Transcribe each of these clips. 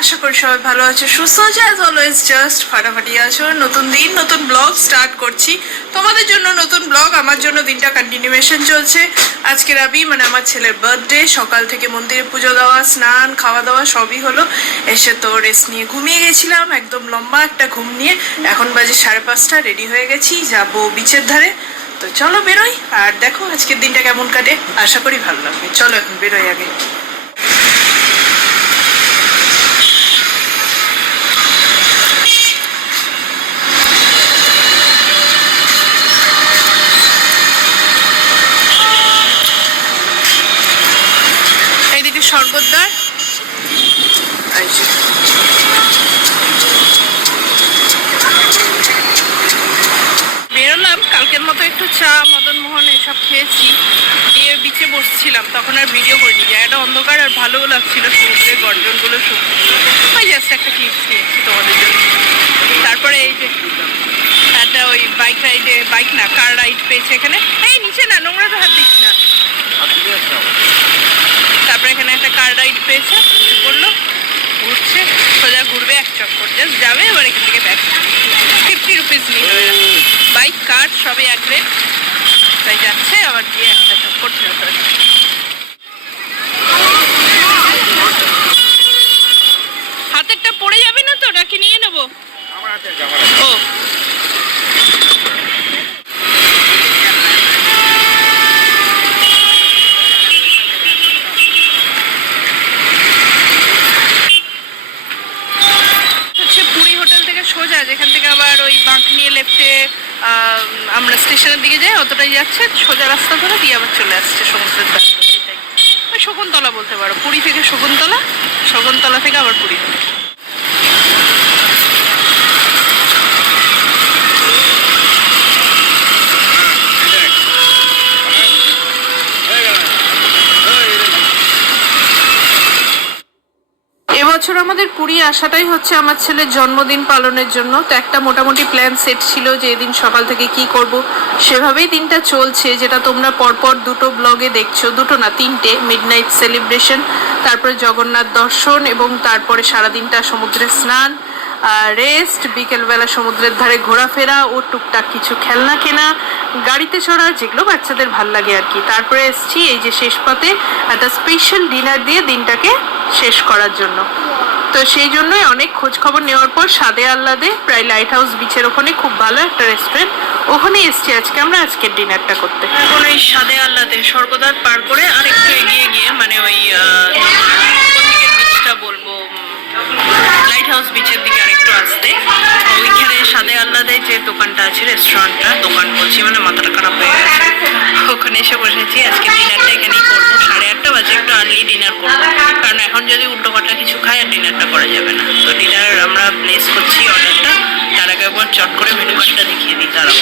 আশা করি সবাই ভালো আছে, সুস্থ আছে, অ্যাজ অলওয়েজ জাস্ট ফাটাফাটি আছো। নতুন দিন, নতুন ব্লগ স্টার্ট করছি। তোমাদের জন্য নতুন ব্লগ, আমার জন্য দিনটা কন্টিনিউয়েশন চলছে। আজকে রাবি মানে আমার ছেলের বার্থডে। সকাল থেকে মন্দিরে পুজো দেওয়া, স্নান, খাওয়া দাওয়া সবই হলো। এসে তো রেস্ট নিয়ে ঘুমিয়ে গেছিলাম, একদম লম্বা একটা ঘুম নিয়ে। এখন বাজে 5:30, রেডি হয়ে গেছি, যাবো বিচের ধারে। তো চলো বেরোই, আর দেখো আজকের দিনটা কেমন কাটে। আশা করি ভালো লাগবে। চলো এখন বেরোই আগে। স্বর্গদ্বার বেরোলাম। কালকের মতো একটু চা, মদন মোহন এসব খেয়েছি, দিয়ে বিচে বসছিলাম। তখন আর ভিডিও করিনি, জায়গাটা অন্ধকার আর ভালোও লাগছিল, সমুদ্রের গর্জনগুলো শুনছি। ওই জাস্ট একটা ক্লিপস নিয়েছি তোমাদের জন্য। তারপরে এই যে একটা ওই বাইক রাইডে, বাইক না কার রাইড পেয়েছে এখানে। এই নিচে না, নোংরাতে হাত দিস না। তারপরে এখানে একটা কার রাইড পেয়েছে, করলো, ঘুরছে, সোজা ঘুরবে এক চক্কর, জাস্ট যাবে, এবার এখান থেকে ব্যাক। 50 রুপিস নিয়ে বাইক কার সবই এক রেট, তাই যাচ্ছে, আবার গিয়ে একটা চক্কর ফেরত আসছে। হাতেরটা পড়ে যাবে না তো, নাকি নিয়ে নেবো? ও সোজা, যেখান থেকে আবার ওই বাঁক নিয়ে লেফটে আমরা স্টেশনের দিকে যাই, অতটাই যাচ্ছে, সোজা রাস্তা ধরে দিয়ে আবার চলে আসছে সমুদ্রের ধার ধরে। ওই শকুন্তলা বলতে পারো, পুরী থেকে শকুন্তলা, শকুন্তলা থেকে আবার পুরী। এবছর আমাদের পুরী আসাটাই হচ্ছে আমার ছেলের জন্মদিন পালনের জন্য। তো একটা মোটামুটি প্ল্যান সেট ছিল যে এদিন সকাল থেকে কি করব, সেভাবেই দিনটা চলছে, যেটা তোমরা পরপর দুটো ব্লগে দেখছো, দুটো না তিনটে। মিডনাইট সেলিব্রেশন, তারপরে জগন্নাথ দর্শন, এবং তারপরে সারাদিনটা সমুদ্রে স্নান, রেস্ট, বিকেলবেলা সমুদ্রের ধারে ঘোরাফেরা ও টুকটাক কিছু খেলনা কেনা, গাড়িতে চড়া, যেগুলো বাচ্চাদের ভাল লাগে আর কি। তারপরে এসছি এই যে শেষ পাতে একটা স্পেশাল ডিনার দিয়ে দিনটাকে শেষ করার জন্য। তো সেই জন্যই অনেক খোঁজ খবর নেওয়ার পর সাদে আহ্লাদে, প্রায় লাইট হাউস বিচের ওখানে খুব ভালো একটা রেস্টুরেন্ট, ওখানে এসছি আজকে আমরা আজকের ডিনারটা করতে। এখন ওই সাদে আহ্লাদে স্বর্গদ্বার পার করে আরেকটু এগিয়ে গিয়ে, মানে ওই কোন দিকের বিচটা বলবো, লাইট হাউস বিচের দিকে আরেকটু আসতে, ওইখানে সাদে আহ্লাদে যে দোকানটা আছে, রেস্টুরেন্টটা, দোকান বলছি মানে মাথাটা খারাপ হয়ে গেছে, ওখানে এসে বসেছি। আজকে ডিনারটা এখানেই করবো, 8:30 বাজে, একটু আর্লি ডিনার করবো, কারণ এখন যদি উল্টো পাল্টা কিছু খাই আর ডিনারটা করা যাবে না। তো ডিনার আমরা প্লেস করছি অর্ডারটা, তার আগে একবার চট করে মেনু কার্ডটা দেখিয়ে দিই। তারা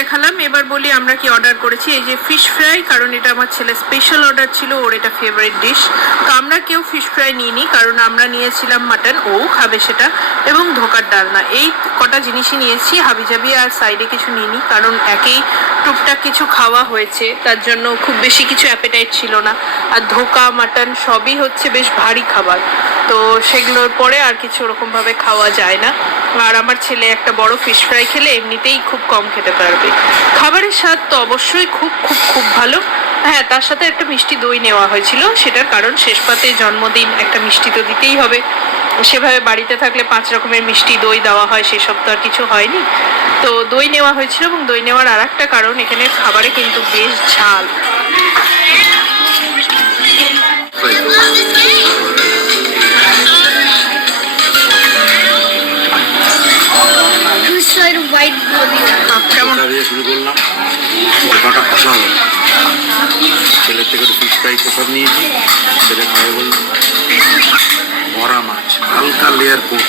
দেখালাম, এবার বলি আমরা কি অর্ডার করেছি। এই যে ফিশ ফ্রাই, কারণ এটা আমার ছেলে স্পেশাল অর্ডার ছিল, ওর এটা ফেভারিট ডিশ। তো আমরা কেউ ফিশ ফ্রাই নিইনি, কারণ আমরা নিয়েছিলাম মাটন, ও খাবে সেটা, এবং ধোকার ডালনা, এই কটা জিনিসই নিয়েছি। হাবিজাবি আর সাইডে কিছু নিইনি, কারণ একেই টুকটাক কিছু খাওয়া হয়েছে, তার জন্য খুব বেশি কিছু অ্যাপেটাইট ছিল না। আর ধোকা, মাটন সবই হচ্ছে বেশ ভারী খাবার, তো সেগুলোর পরে আর কিছু ওরকমভাবে খাওয়া যায় না। আর আমার ছেলে একটা বড় ফিশ ফ্রাই খেলে এমনিতেই খুব কম খেতে পারবে। খাবারের স্বাদ তো অবশ্যই খুব খুব খুব ভালো। হ্যাঁ, তার সাথে একটা মিষ্টি দই নেওয়া হয়েছিল। সেটার কারণ শেষ পাতে জন্মদিন, একটা মিষ্টি তো দিতেই হবে। সেভাবে বাড়িতে থাকলে 5 রকমের মিষ্টি দই দেওয়া হয়, সেসব তো আর কিছু হয়নি। তো দই নেওয়া হয়েছিল, এবং দই নেওয়ার আর একটা কারণ, এখানে খাবারে কিন্তু বেশ ঝাল। কেমন শুরু করলাম, কটা কষা হবে। ছেলের থেকে একটু ফিশ ফ্রাই কষা নিয়েছি, ছেলে খাবে বলল। ভরা মাছ, হালকা লেয়ার কোট।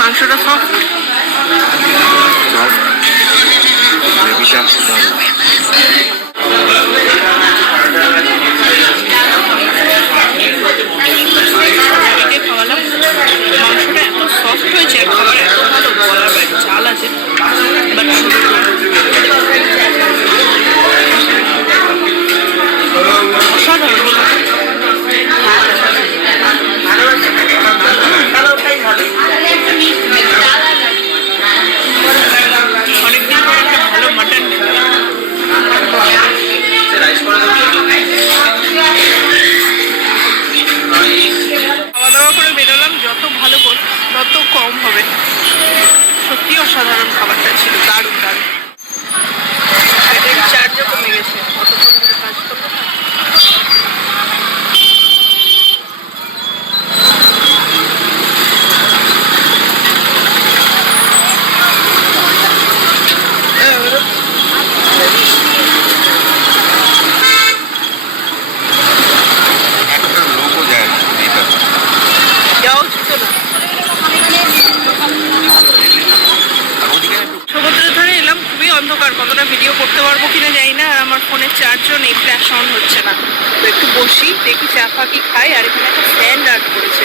মাংসটা সফট, গ্রেভিটা দারুণ। খাওয়ালাম, মাংসটা এত সফট হয়েছে, আর খাবার এত ভালো, বলার বাইরে। ঝাল আছে বাট অসাধারণ। অনেকদিন পর একটা ভালো মাটন খাওয়া দাওয়া করে বেরোলাম। যত ভালো তত কম হবে। সত্যি অসাধারণ খাবারটা ছিল, দারুণ দারুণ। চার্জও কমে গেছে, অতক্ষণ ধরে কাজ করবো না। সমুদ্রের ধারে এলাম, খুবই অন্ধকার, কতটা ভিডিও করতে পারবো কিনা জানি না। আর আমার ফোনের চার্জও নেই, ফ্ল্যাশ অন হচ্ছে না। তো একটু বসি, দেখি চা ফাঁকি খাই। আর এখানে একটা স্ট্যান্ড আর্ট করেছে,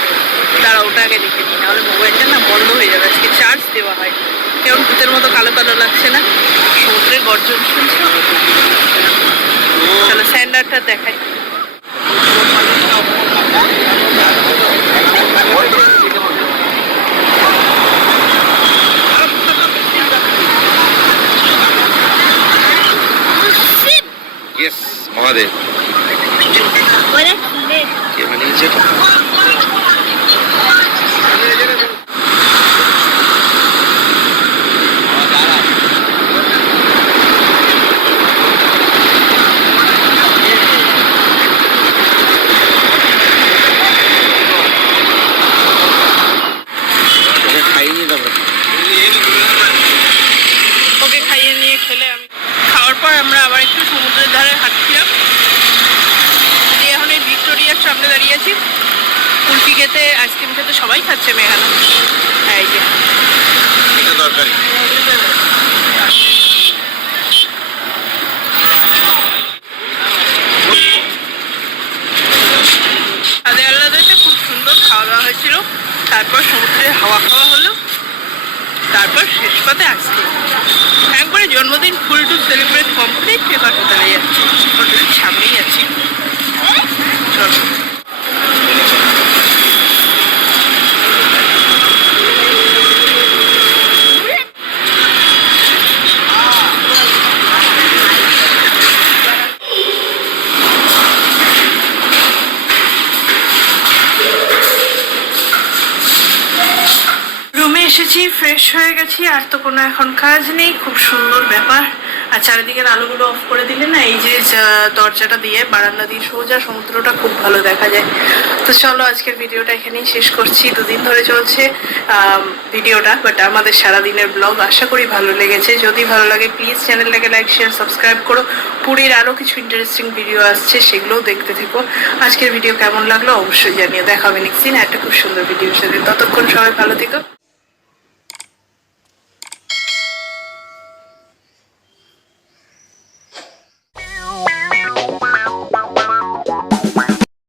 দাঁড়া ওটা আগে দেখে নিই, নাহলে মোবাইলটা না বন্ধ হয়ে যাবে। আজকে চার্জ দেওয়া হয়, কেমন ভূতের মতো কালো কালো লাগছে না? সমুদ্রের গর্জন শুনছো? চলো স্ট্যান্ড আর্টটা দেখাই। মহাদেব কে বানিয়েছে? ওকে খাইয়ে নিয়ে খেলে আমি খাওয়ার পর আমরা আবার একটু সমুদ্রের ধারে হাঁটছিলাম। এখন এই ভিক্টোরিয়ার সামনে দাঁড়িয়ে আছি। কুলফি খেতে, আইসক্রিম খেতে সবাই খাচ্ছে মেঘানা। হ্যাঁ, এই যে দরকারি। আদে আল্লাহতে খুব সুন্দর খাওয়া দাওয়া হয়েছিল। তারপর সমুদ্রে হাওয়া খাওয়া হলো, তারপর শেষ পাতে আইসক্রিম। একবারে জন্মদিন ফুল টু সেলিব্রেট কমপ্লিট। এবার হোটেলে যাচ্ছি, হোটেলের সামনেই আছি। চলো। এসেছি, ফ্রেশ হয়ে গেছি, আর তো কোনো এখন কাজ নেই। খুব সুন্দর ব্যাপার। আর চারিদিকের আলোগুলো অফ করে দিলে না, এই যে দরজাটা দিয়ে, বারান্দা দিয়ে সোজা সমুদ্রটা খুব ভালো দেখা যায়। তো চলো আজকের ভিডিওটা এখানেই শেষ করছি। 2 দিন ধরে চলছে ভিডিওটা, বাট আমাদের সারাদিনের ব্লগ। আশা করি ভালো লেগেছে। যদি ভালো লাগে প্লিজ চ্যানেলটাকে লাইক শেয়ার সাবস্ক্রাইব করো। পুরীর আরও কিছু ইন্টারেস্টিং ভিডিও আসছে, সেগুলোও দেখতে থেকো। আজকের ভিডিও কেমন লাগলো অবশ্যই জানিও। দেখা হবে নেক্সট দিন একটা খুব সুন্দর ভিডিওর সাথে। ততক্ষণ সবাই ভালো থেকো।